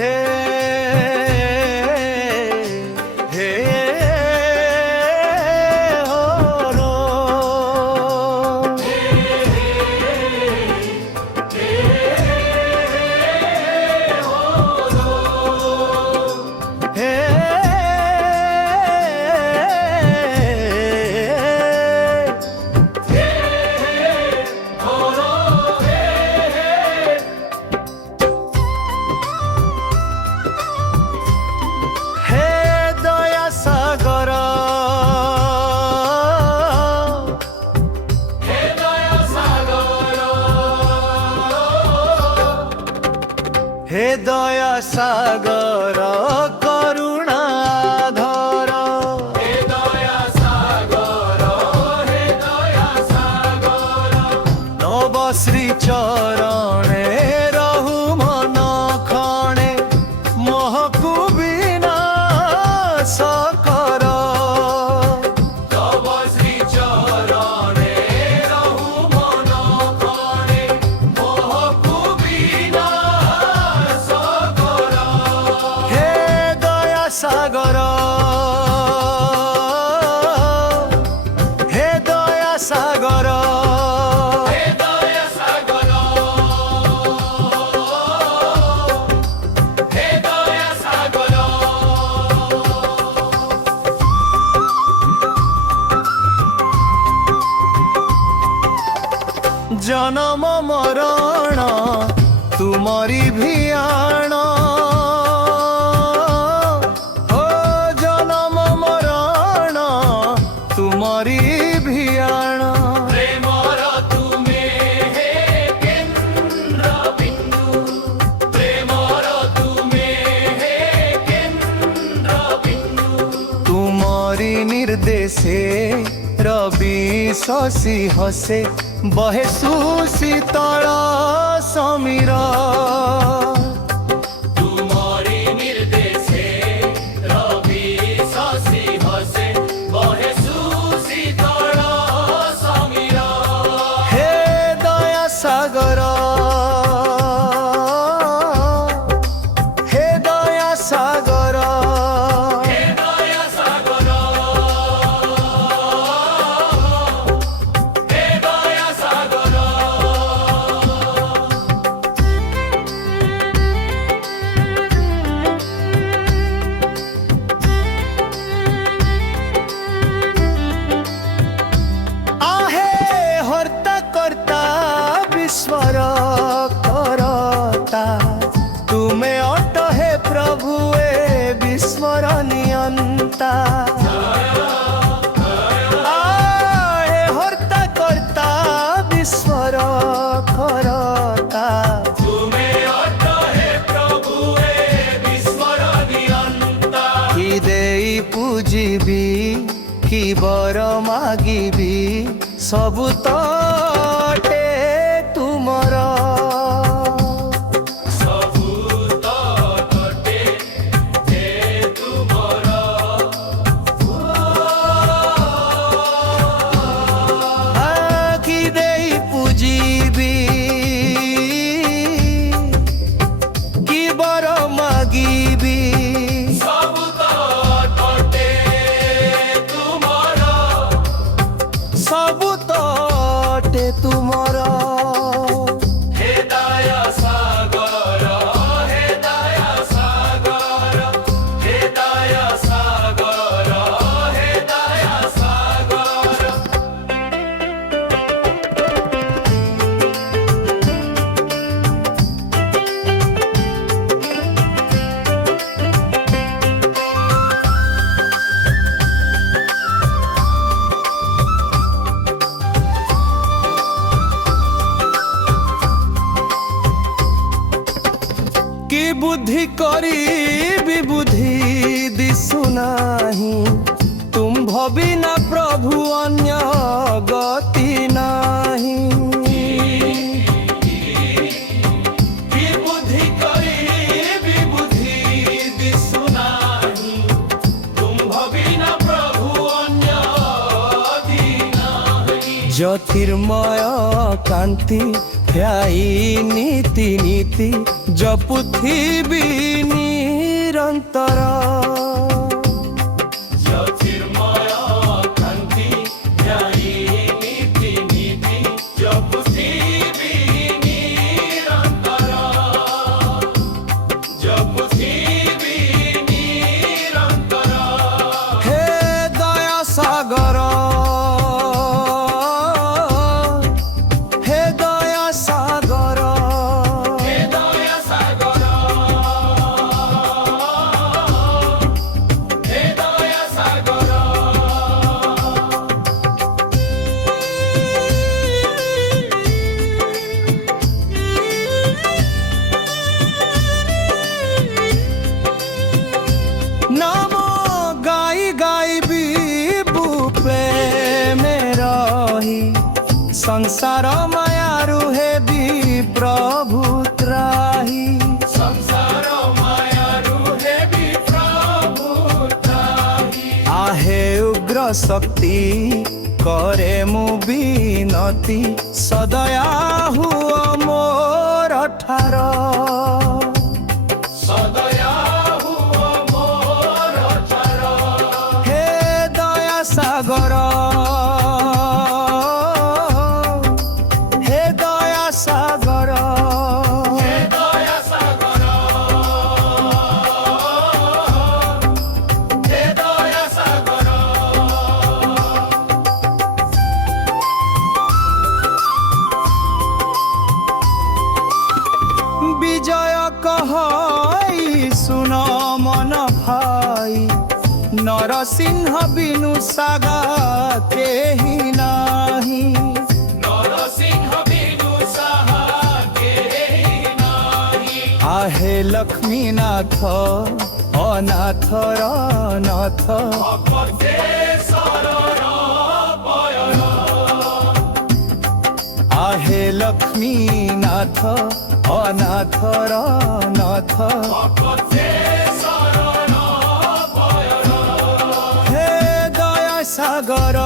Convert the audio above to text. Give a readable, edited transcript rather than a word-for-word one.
हे हे हो रो हे हे दया सागर करुणा धर हे दया सागर नव श्री चरणे रहु मन खणे महकु विनाश कर तव श्री चरणे रहु मन खणे मोहकु विनाश कर हे दया सागर हे दया सागर हे दया सागर हे दया सागर जन्म मरण तुमरी भियाण हो जन्म मरण तुमरी भियाण प्रेमर तुमे हे केन्द्र बिन्दु प्रेमर तुमे हे केन्द्र बिन्दु तुमरी निर्देशे रवि शशि हसे बहे सुशीतल समीर तुमरी निर्देशे रवि शशि हसे बहे सुशीतल समीर हे दया सागर हे दया सागर हे दया सागर हे दया सागर आहे हर्ता कर्ता विश्वर करता तुमे अट हे प्रभु ए विश्वर नियंता आहे हर्ता कर्ता विश्वर करता तुमे अट हे प्रभु हे विश्वर नियंता कि देई पूजिबी कि बर मागिबी सबु तटे तुमर सबु तटे हे तुमर कि देई पूजिबी कि बर मागिबी सबु तटे तुमर सबु तटे तुमर हे दया सागर हे दया सागर हे दया सागर हे दया सागर कि बुद्धि करी विबुद्धि दिशु नाही तुम भवि न प्रभु अन्य गति नाही कि बुद्धि करी विबुद्धि दिशु नाही तुम भवि न प्रभु अन्य गति नाही ज्योतिर्मय कांति ধ্যায়ী নীতি নীতি জপুথিবি নিরন্তর। জ্যোতির্ময় কান্তি ধ্যায়ী নীতি নীতি জপুথিবি নিরন্তর। জপুথিবি নিরন্তর। হে দয়া সাগর, হে দয়া সাগর, হে দয়া সাগর, হে দয়া সাগর। নাম গাই গাইবি প্রেমে রহি, সংসার মায়ারু হেবি প্রভু ত্রাহি। সংসার মায়ারু হেবি প্রভু ত্রাহি। আহে উগ্র শক্তি করে মু বিনতি, সদয়া হুଅ মোর ঠার। সদয়া হুଅ মোর ଠାର। হে দয়া সাগর, হে দয়া সাগর, হে দয়া সাগর, হে দয়া সাগর। বিজয় কহই শুন মন ভাই, নরসিংহ বিনু সাগা কেহি নাহি। নরসিংহ বিনু সাহা কেহি নাহি। আহে লক্ষ্মীনাথ অনাথর নাথ, ভক্তে শরণ পয়ণ। আহে লক্ষ্মীনাথ অনাথর নাথ। ভক্তে শরণ পয়ণ। হে দয়া সাগর,